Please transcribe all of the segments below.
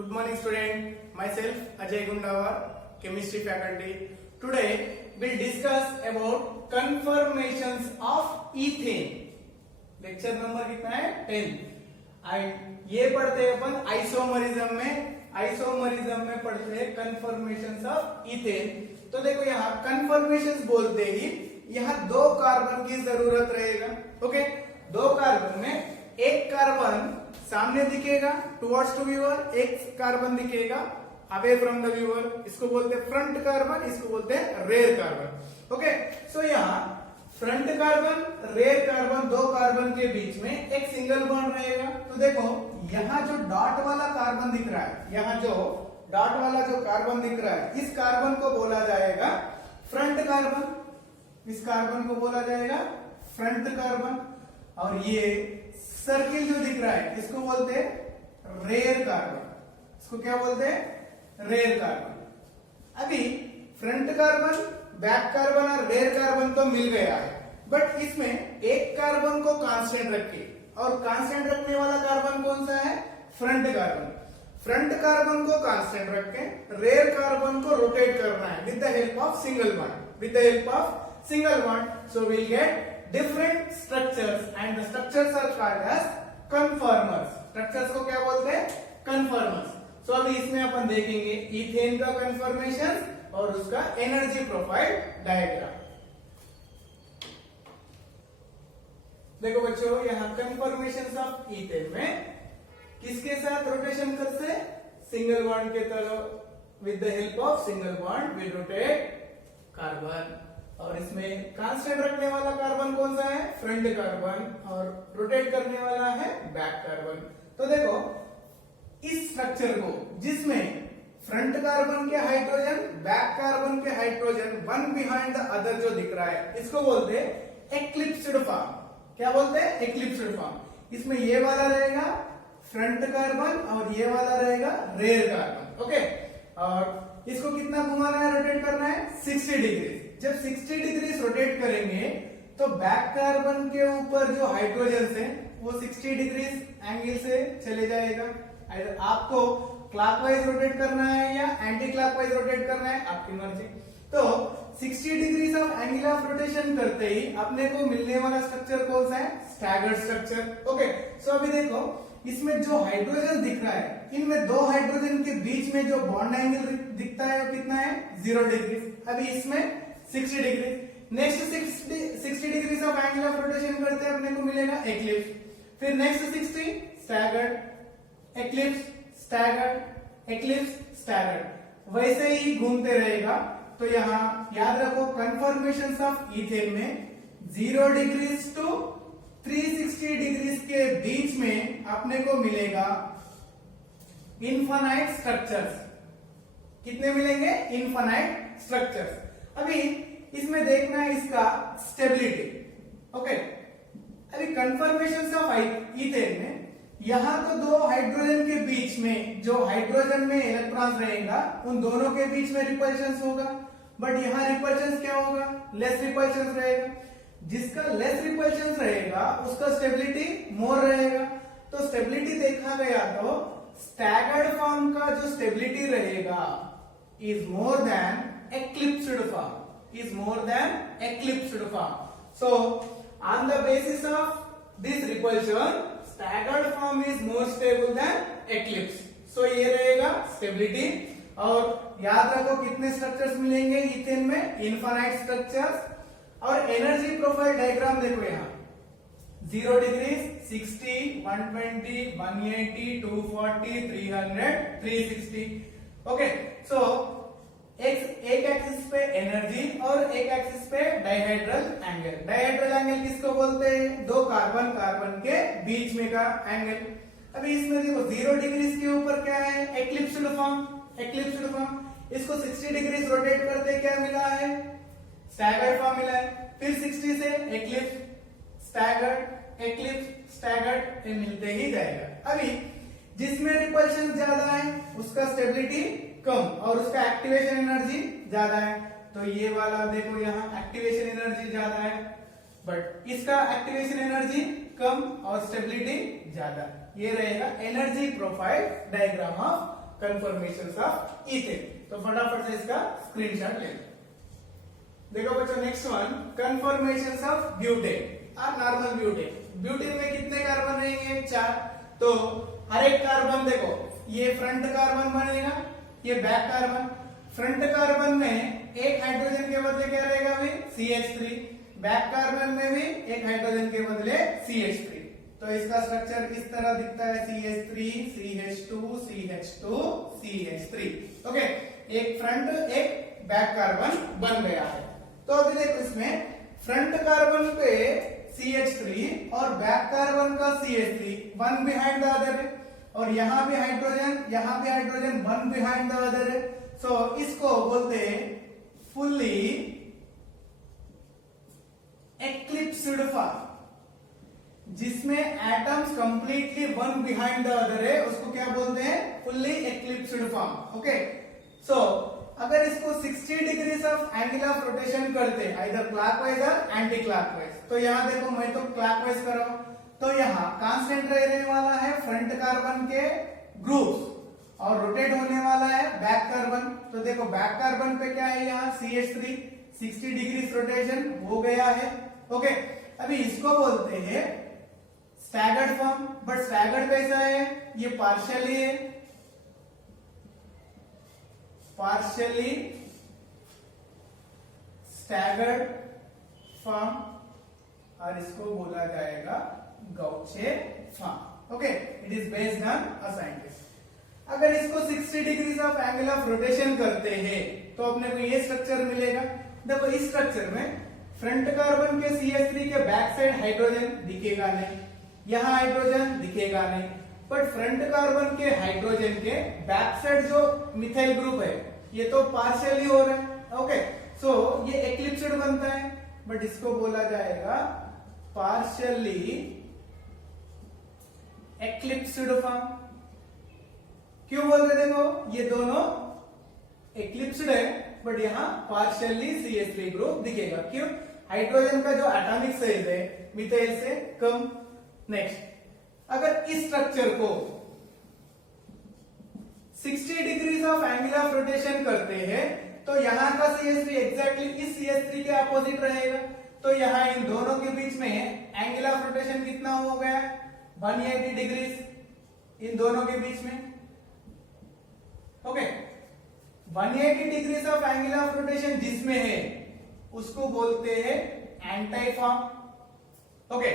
Good morning student. Myself Ajay Gundawar, chemistry faculty. Today we'll discuss about conformations of ethane. Lecture number कितना है 10. ये पढ़ते हैं अपन isomerism में पढ़ते हैं कन्फर्मेशंस ऑफ इथेन. तो देखो यहाँ कन्फर्मेशंस बोलते ही यहाँ दो कार्बन की जरूरत रहेगा. ओके, दो कार्बन में एक कार्बन सामने दिखेगा टुवर्ड्स टू व्यूअर, एक कार्बन दिखेगा अवे फ्रॉम द व्यूअर. इसको बोलते हैं फ्रंट कार्बन, इसको बोलते हैं रेयर कार्बन. ओके, सो यहाँ फ्रंट कार्बन रेयर कार्बन दो कार्बन के बीच में एक सिंगल बॉन्ड रहेगा. तो देखो यहाँ जो डॉट वाला कार्बन दिख रहा है, यहाँ जो डॉट वाला जो कार्बन दिख रहा है, इस कार्बन को बोला जाएगा फ्रंट कार्बन. इस कार्बन को बोला जाएगा फ्रंट कार्बन. और ये सर्किल जो दिख रहा है इसको बोलते हैं रेयर कार्बन. इसको क्या बोलते हैं? Rear carbon. अभी फ्रंट कार्बन, बैक कार्बन और रेयर कार्बन तो मिल गया है, बट इसमें एक कार्बन को कांस्टेंट रखे, और कांस्टेंट रखने वाला कार्बन कौन सा है? Front carbon. फ्रंट कार्बन को कांस्टेंट रख के रेयर कार्बन को रोटेट करना है with the help of single bond. So will get different structures and the structures are called as conformers. structures को क्या बोलते हैं? conformers. so अभी इसमें अपन देखेंगे इथेन का conformation और उसका एनर्जी प्रोफाइल डायग्राम. देखो बच्चों, यहाँ conformations ऑफ इथेन में किसके साथ रोटेशन करते? सिंगल बॉन्ड के तरफ. With the help of single bond will rotate carbon. और इसमें कांस्टेंट रखने वाला कार्बन कौन सा है? Front carbon. और रोटेट करने वाला है बैक कार्बन. तो देखो इस स्ट्रक्चर को, जिसमें फ्रंट कार्बन के हाइड्रोजन, बैक कार्बन के hydrogen one behind the other जो दिख रहा है, इसको बोलते हैं एक्लिप्स्ड फॉर्म. क्या बोलते हैं? एक्लिप्स्ड फॉर्म. इसमें ये वाला रहेगा फ्रंट कार्बन और ये वाला रहेगा रेयर कार्बन. ओके, और इसको कितना घुमाना है, रोटेट करना है? 60 डिग्री. जब 60 डिग्री रोटेट करेंगे तो बैक कार्बन के ऊपर जो हाइड्रोजन है वो 60 डिग्री एंगल से चले जाएगा. आपको क्लॉकवाइज रोटेट करना है या एंटी क्लॉकवाइज रोटेट करना है, आपकी मर्जी. तो 60 degree of angle of rotation करते ही अपने को मिलने वाला स्ट्रक्चर कौन सा है? Staggered structure. ओके, सो अभी देखो इसमें जो हाइड्रोजन दिख रहा है, इनमें दो हाइड्रोजन के बीच में जो बॉन्ड एंगल दिखता है वो कितना है? 0 डिग्री. अभी इसमें 60 degree. Next 60 degree of angle of rotation करते हैं, अपने को मिलेगा एक्लिप्स. फिर next 60 staggered, eclipse, staggered, eclipse, staggered. वैसे ही घूमते रहेगा. तो यहाँ याद रखो कन्फर्मेशंस ऑफ इथेन में 0 डिग्री टू 360 डिग्री के बीच में अपने को मिलेगा इनफाइनाइट स्ट्रक्चर्स. कितने मिलेंगे? Infinite structures. अभी इसमें देखना है इसका स्टेबिलिटी. ओके, अभी कन्फर्मेशंस ऑफ इथेन में यहां तो दो हाइड्रोजन के बीच में जो हाइड्रोजन में इलेक्ट्रॉन्स रहेगा उन दोनों के बीच में रिपल्शन होगा, बट यहाँ रिपल्शन क्या होगा? लेस रिपल्शन रहेगा. जिसका लेस रिपल्शन रहेगा उसका स्टेबिलिटी मोर रहेगा. तो स्टेबिलिटी देखा गया तो स्टैगर्ड फॉर्म का जो स्टेबिलिटी रहेगा is more than eclipsed form. So on the basis of this repulsion, staggered form is more stable than eclipse. So ये रहेगा stability. और याद रखो कितने स्ट्रक्चर्स मिलेंगे इथेन में? Infinite structures. और एनर्जी प्रोफाइल डायग्राम देखो यहाँ 0 डिग्री, 60, 120, 180, 240, 300, 360. ओके, सो एक एक्सिस पे एनर्जी और एक एक्सिस पे डाइहेड्रल एंगल. डाइहेड्रल एंगल किसको बोलते हैं? दो कार्बन के बीच में का एंगल. अभी इसमें देखो 0 डिग्री के ऊपर क्या है? एक्लिप्स्ड फॉर्म. इसको 60 डिग्री रोटेट करते क्या मिला है? स्टैगर्ड फॉर्म मिला है. फिर 60 से एक्लिप्स, स्टैगर्ड, एक्लिप्स, स्टैगर्ड, ये मिलते ही जाएगा. अभी जिसमें रिपल्शन ज्यादा है उसका स्टेबिलिटी कम और उसका एक्टिवेशन एनर्जी ज्यादा है. तो ये वाला देखो यहाँ एक्टिवेशन एनर्जी ज्यादा है, बट इसका एक्टिवेशन एनर्जी कम और स्टेबिलिटी ज्यादा. ये रहेगा energy profile diagram of conformations of ethane. तो फटाफट से इसका स्क्रीनशॉट ले लो। देखो बच्चों next one, conformations of butane और नॉर्मल ब्यूटेन। ब्यूटेन में कितने कार्बन रहेंगे? 4। तो हर एक कार्बन देखो, ये फ्रंट कार्बन बनेगा, ये बैक कार्बन। फ्रंट कार्बन में एक हाइड्रोजन के बदले क्या रहेगा भाई? CH3। बैक कार्बन में भी एक हाइड्रोजन के बदले CH3। तो इसका स्ट्रक्चर इस तरह दिखता है, CH3 CH2 CH2 CH3। Okay, एक फ्रंट एक बैक कार्बन बन गया है। तो अभी देखो इसमें फ्रंट कार्बन पे CH3 और बैक कार्बन का CH3 one behind the other है, और यहां भी hydrogen one behind the other है। सो इसको बोलते हैं फुल्ली एक्लिप्स्ड फॉर्म, जिसमें atoms completely one behind the other है, उसको क्या बोलते हैं? Fully eclipsed form. Okay, so अगर इसको 60 degrees of angle of rotation करते हैं, आइदर क्लॉकवाइज और एंटी क्लॉकवाइज, तो यहाँ देखो मैं तो क्लॉकवाइज कर रहा हूं, तो यहाँ कांस्टेंट रहने वाला है फ्रंट कार्बन के ग्रुप्स और रोटेट होने वाला है बैक कार्बन। तो देखो बैक कार्बन पे क्या है? यहाँ CH3 60 डिग्रीज रोटेशन हो गया है। ओके, अभी इसको बोलते हैं स्टैगर्ड फॉर्म। बट स्टैगर्ड कैसा है? ये पार्शियली है, पार्शियली स्टैगर्ड फॉर्म, और इसको बोला जाएगा gauche form. Okay, it is based on a scientist. अगर इसको 60 degrees of angle of rotation करते हैं तो अपने को ये स्ट्रक्चर मिलेगा। देखो इस स्ट्रक्चर में फ्रंट कार्बन के CH3 के बैक साइड हाइड्रोजन दिखेगा नहीं, यहां हाइड्रोजन दिखेगा नहीं, बट फ्रंट कार्बन के हाइड्रोजन के बैक साइड जो मिथाइल ग्रुप है ये तो पार्शियली हो रहा है। ओके, सो ये एक्लिप्स्ड बनता है, बट इसको बोला जाएगा पार्शियली एक्लिप्स्ड फॉर्म। क्यों बोल रहे? देखो ये दोनों एक्लिप्स्ड है, बट यहाँ पार्शियली CH3 ग्रुप दिखेगा। क्यों? हाइड्रोजन का जो एटॉमिक साइज है मिथाइल से कम। नेक्स्ट, अगर इस स्ट्रक्चर को 60 degrees of angle of rotation करते हैं तो यहाँ का CH3 एग्जैक्टली इस CH3 के अपोजिट रहेगा। तो यहाँ इन दोनों के बीच में एंगल ऑफ रोटेशन कितना हो गया? 180 डिग्रीज इन दोनों के बीच में। Okay, 180 degrees of angle of rotation जिसमें है उसको बोलते हैं एंटी फॉर्म। ओके,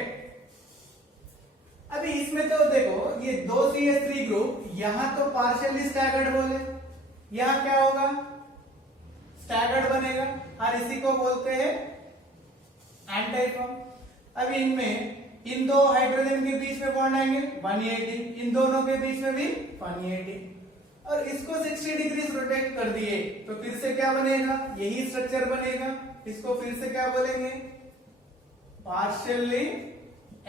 अभी इसमें तो देखो ये दो CH3 ग्रुप, यहां तो पार्शियली स्टैगर्ड बोले, यहां क्या होगा? स्टैगर्ड बनेगा, और इसी को बोलते हैं एंटी फॉर्म। अभी इनमें इन दो हाइड्रोजन के बीच में बॉन्ड आएंगे 180, इन दोनों के बीच में भी 180, और इसको 60 डिग्रीज रोटेट कर दिए तो फिर से क्या बनेगा? यही स्ट्रक्चर बनेगा। इसको फिर से क्या बोलेंगे? Partially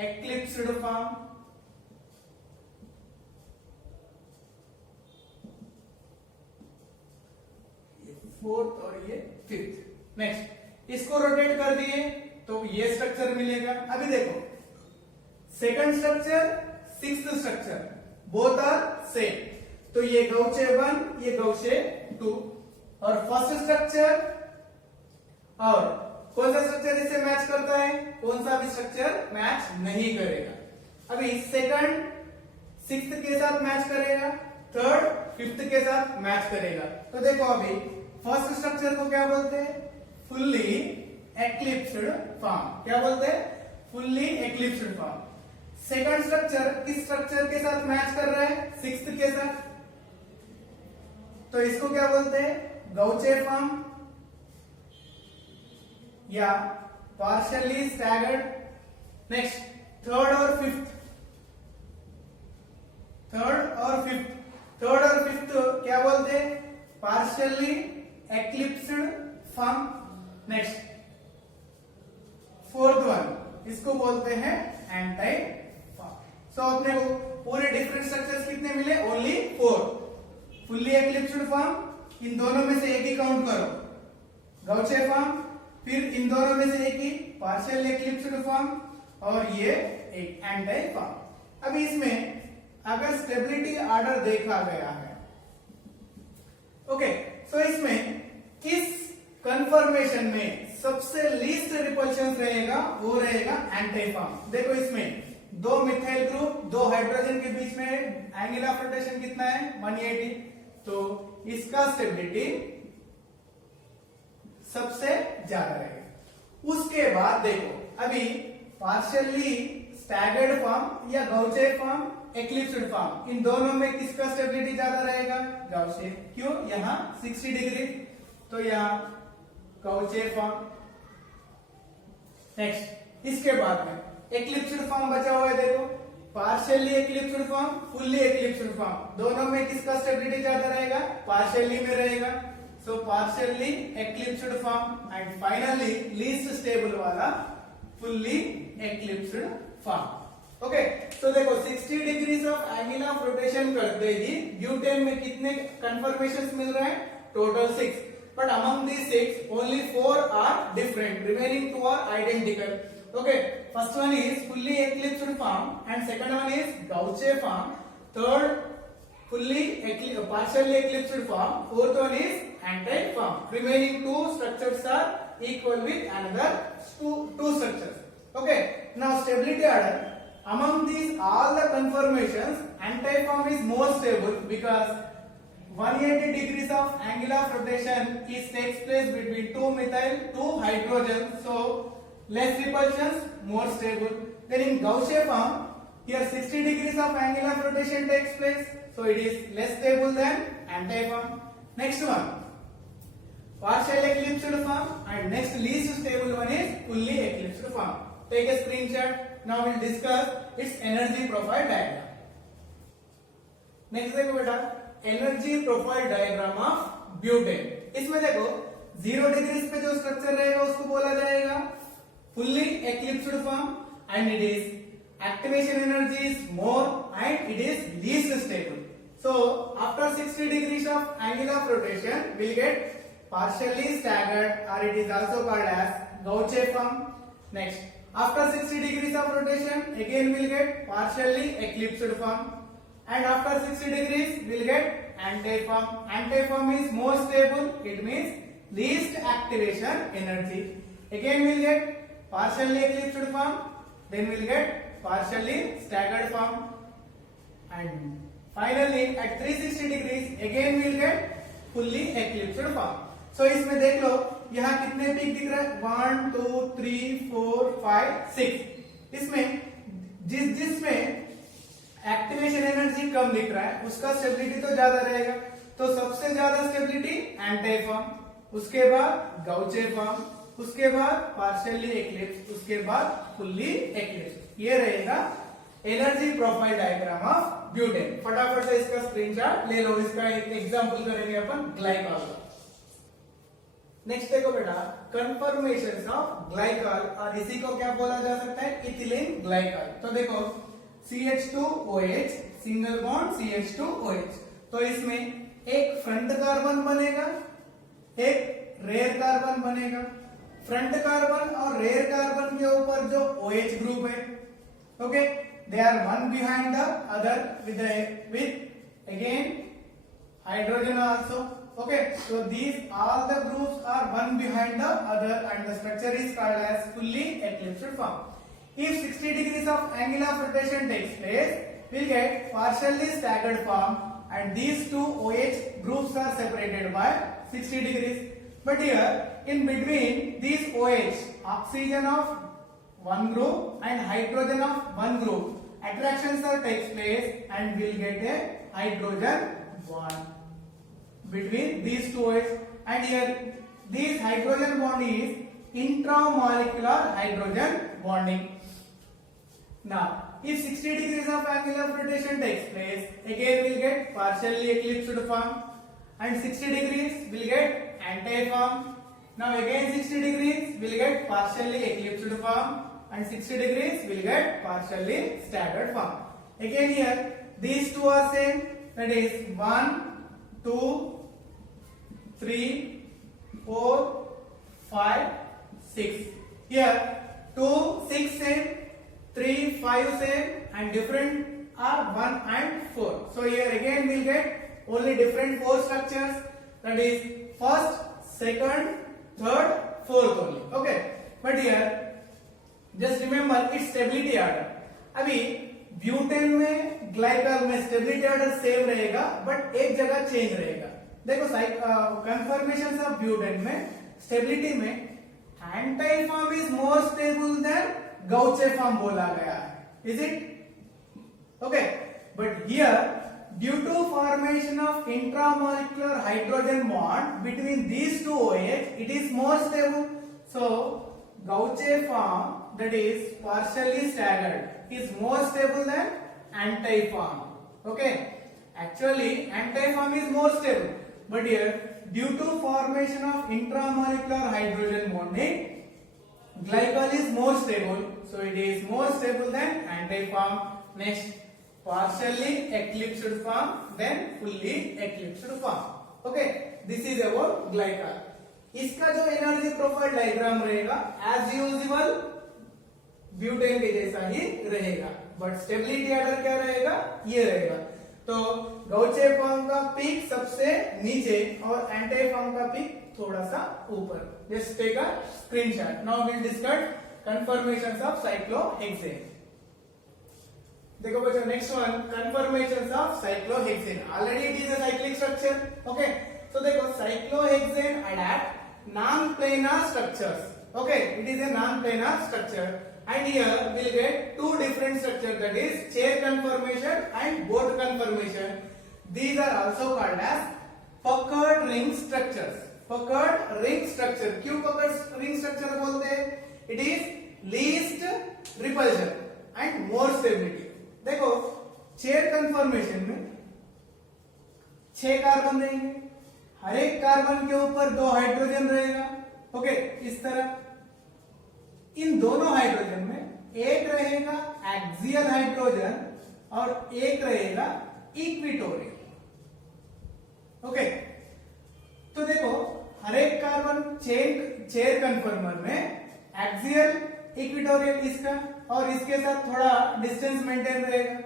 eclipsed form. फोर्थ और ये फिफ्थ। नेक्स्ट, इसको रोटेट कर दिए तो ये स्ट्रक्चर मिलेगा। अभी देखो second structure, sixth structure, both are same. तो ये गौचे 1, ये गौचे 2, और फर्स्ट स्ट्रक्चर और कौन सा स्ट्रक्चर इससे मैच करता है? कौन सा भी स्ट्रक्चर मैच नहीं करेगा। अभी सेकंड सिक्स्थ के साथ मैच करेगा, थर्ड फिफ्थ के साथ मैच करेगा। तो देखो अभी फर्स्ट स्ट्रक्चर को क्या बोलते हैं? Fully eclipsed form. क्या बोलते हैं? Fully eclipsed form. Second structure किस स्ट्रक्चर के साथ मैच कर रहा है? सिक्स्थ के साथ, तो इसको क्या बोलते हैं? गौचे फॉर्म या पार्शियली स्टैगर्ड। नेक्स्ट, थर्ड और फिफ्थ, थर्ड और फिफ्थ क्या बोलते हैं? Partially eclipsed form. Next, fourth one इसको बोलते हैं एंटी फॉर्म। सो अपने को पूरे डिफरेंट स्ट्रक्चर्स कितने मिले? ओनली 4। फुल्ली एक्लिप्स्ड फॉर्म, इन दोनों में से एक ही काउंट करो, गौचे फॉर्म, फिर इन दोनों में से एक ही पार्शियल एक्लिप्स्ड फॉर्म, और ये एक एंटी फॉर्म। अब इसमें अगर स्टेबिलिटी ऑर्डर देखा गया है ओके, सो इसमें इस कंफर्मेशन में सबसे लीस्ट रिपल्शन रहेगा वो रहेगा एंटीफॉर्म। देखो इसमें दो मिथाइल ग्रुप दो हाइड्रोजन के बीच में एंगल ऑफ रोटेशन कितना है 180, तो इसका स्टेबिलिटी सबसे ज्यादा रहेगा। उसके बाद देखो अभी पार्शियली स्टैगर्ड फॉर्म या गाउचे फॉर्म, एक्लिप्स्ड फॉर्म, इन दोनों में किसका स्टेबिलिटी ज्यादा रहेगा? गाउचे। क्यों? यहाँ 60 डिग्री, तो यहाँ गाउचे फॉर्म। नेक्स्ट इसके बाद में एक्लिप्स्ड फॉर्म बचा हुआ है। देखो partially eclipsed form, fully eclipsed form, दोनों में किसका स्टेबिलिटी ज्यादा रहेगा? पार्शियली में रहेगा। So partially eclipsed form and finally least stable वाला फुल्ली एक्लिप्स्ड फॉर्म। ओके, तो देखो 60 degrees of angle of rotation करते ही ब्यूटेन में कितने कंफर्मेशंस मिल रहे हैं? Total 6, but among these 6 only 4 are different, remaining 2 are identical. Okay, first one is fully eclipsed form and second one is Gauche form, third partially eclipsed form, fourth one is anti-form. Remaining 2 structures are equal with another two structures. Okay, now stability order. Among these all the conformations, anti-form is more stable because 180 degrees of angle of rotation takes place between two methyl, two hydrogen, so less repulsions, more stable. Then in Gauche form, here 60 degrees of angle of rotation takes place, so it is less stable than anti-form. Next one, partial eclipsed form, and next least stable one is fully eclipsed form. Take a screenshot. Now we'll discuss its energy profile diagram. Next देखो बेटा energy profile diagram of butane. इसमें देखो 0 degrees पे जो structure रहेगा उसको बोला जाएगा fully eclipsed form and it is activation energy is more and it is least stable. So after 60 degrees of angle of rotation will get partially staggered or it is also called as Gauche form. Next after 60 degrees of rotation again we'll get partially eclipsed form. And after 60 degrees we'll get antiform. Antiform is more stable, it means least activation energy. Again we'll get partially eclipsed form, then we'll get partially staggered form, and finally at 360 degrees again we'll get fully eclipsed form. So इसमें देख लो यहाँ कितने peak दिख रहा है 1 2 3 4 5 6। इसमें जिसमें activation energy कम दिख रहा है उसका स्टेबिलिटी तो ज्यादा रहेगा, तो सबसे ज्यादा स्टेबिलिटी एंटीफॉर्म, उसके बाद गाउचे फॉर्म, उसके बाद पार्शियली एक्लिप्स, उसके बाद फुल्ली एक्लिप्स। ये रहेगा energy profile diagram of butane. फटाफट से इसका स्क्रीनशॉट ले लो। इसका एक एग्जांपल करेंगे अपन ग्लाइकॉल का। नेक्स्ट देखो बेटा कन्फर्मेशंस ऑफ ग्लाइकॉल, और इसी को क्या बोला जा सकता है? Ethylene glycol. तो देखो CH2OH सिंगल बॉन्ड CH2OH, तो इसमें एक फ्रंट कार्बन बनेगा, एक रेयर कार्बन बनेगा। फ्रंट कार्बन और रेयर कार्बन के ऊपर जो OH ग्रुप है, okay, they are one behind the other with again hydrogen also. Okay, so these all the groups are one behind the other and the structure is called as fully eclipsed form. If 60 degrees of angle of rotation takes place, we'll get partially staggered form and these two OH groups are separated by 60 degrees. But here in between these OH, oxygen of one group and hydrogen of one group, attractions are takes place and we'll get a hydrogen bond between these two OH, and here this hydrogen bond is intramolecular hydrogen bonding. Now if 60 degrees of angle of rotation takes place, again we'll get partially eclipsed form, and 60 degrees we'll get antiform. Now again 60 degrees we'll get partially eclipsed form, and 60 degrees we'll get partially staggered form. Again here these two are same, that is 1 2 3 4 5 6. Here 2 6 same, 3 5 same, and different are 1 and 4. So here again we'll get only different 4 structures, that is first, second, third, fourth only. Okay, but here just remember its stability order. अभी butane में glycol में stability order same रहेगा but एक जगह change रहेगा. देखो conformation of butane में stability में anti form is more stable than gauche form बोला गया है. Is it okay? But here due to formation of intramolecular hydrogen bond between these two OH it is more stable. So gauche form that is partially staggered is more stable than antiform. Okay, actually antiform is more stable, but here due to formation of intramolecular hydrogen bonding glycol is more stable, so it is more stable than antiform. Next, partially eclipsed form, then fully eclipsed form. Okay, this is about glycol. इसका जो energy profile diagram रहेगा as usual butane के जैसा ही रहेगा, but stability order क्या रहेगा? ये रहेगा. तो गाउचे फॉर्म का पीक सबसे नीचे और एंटी फॉर्म का पीक थोड़ा सा ऊपर. Just take a screenshot. Now we will discuss conformations of cyclohexane. देखो बच्चों, next one conformations of cyclohexane. Already it is a cyclic structure. Okay, तो देखो cyclohexane adopt non planar structures. Okay, it is a non-planar structure, and here we will get two different structures, that is chair conformation and boat conformation. These are also called as puckered ring structures. Puckered ring structure. क्यों puckered ring structure बोलते हैं? It is least repulsion and more stability. देखो chair conformation में 6 carbon रहेंगे, हर एक carbon के ऊपर 2 hydrogen रहेगा. ओके, इस तरह इन दोनों हाइड्रोजन में एक रहेगा एक्सियल हाइड्रोजन और एक रहेगा इक्विटोरियल. ओके, तो देखो हर एक कार्बन चेयर कन्फर्मर में एक्सियल इक्विटोरियल इसका और इसके साथ थोड़ा डिस्टेंस मेंटेन रहेगा.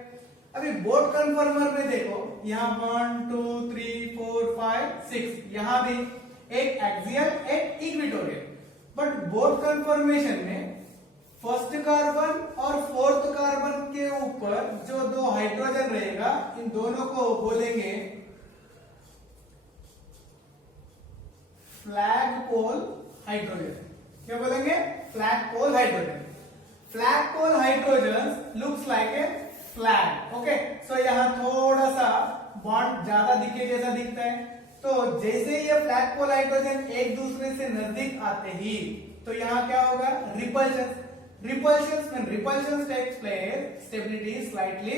अभी बोट कन्फर्मर में देखो यहाँ 1 2 3 4 5 6 यहाँ भी एक एक्सियल एक इक्विटोरियल. बट बोट कन्फर्मेशन में फर्स्ट कार्बन और फोर्थ कार्बन के ऊपर जो 2 हाइड्रोजन रहेगा इन दोनों को बोलेंगे फ्लैग पोल हाइड्रोजन. क्या बोलेंगे? Flag pole hydrogen. Flag pole hydrogen looks like a flag. Okay, so यहाँ थोड़ा सा बॉन्ड ज्यादा दिखे जैसा दिखता है. तो जैसे ये फ्लैग पोल हाइड्रोजन एक दूसरे से नजदीक आते ही तो यहाँ क्या होगा? Repulsion. When repulsion takes place, stability slightly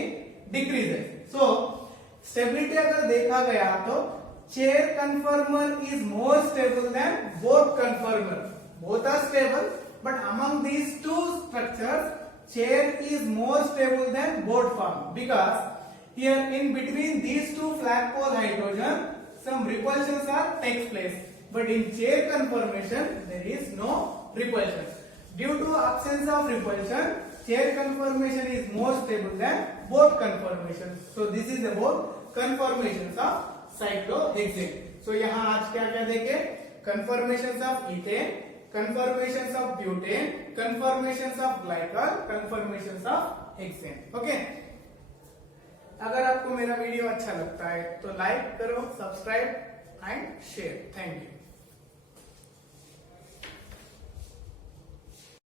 decreases. So stability अगर देखा गया तो chair conformer is more stable than boat conformer. Both are stable, but among these two structures, chair is more stable than boat form because here in between these two flag pole hydrogen, some repulsions are takes place. But in chair conformation, there is no repulsion. Due to absence of repulsion, chair conformation is more stable than boat conformation. So this is about conformations of cyclohexane. So यहाँ आज क्या क्या देखे? Conformations of ethane, conformations of butane, conformations of glycol, conformations of hexane. Okay? अगर आपको मेरा video अच्छा लगता है तो लाइक करो, subscribe and share. Thank you.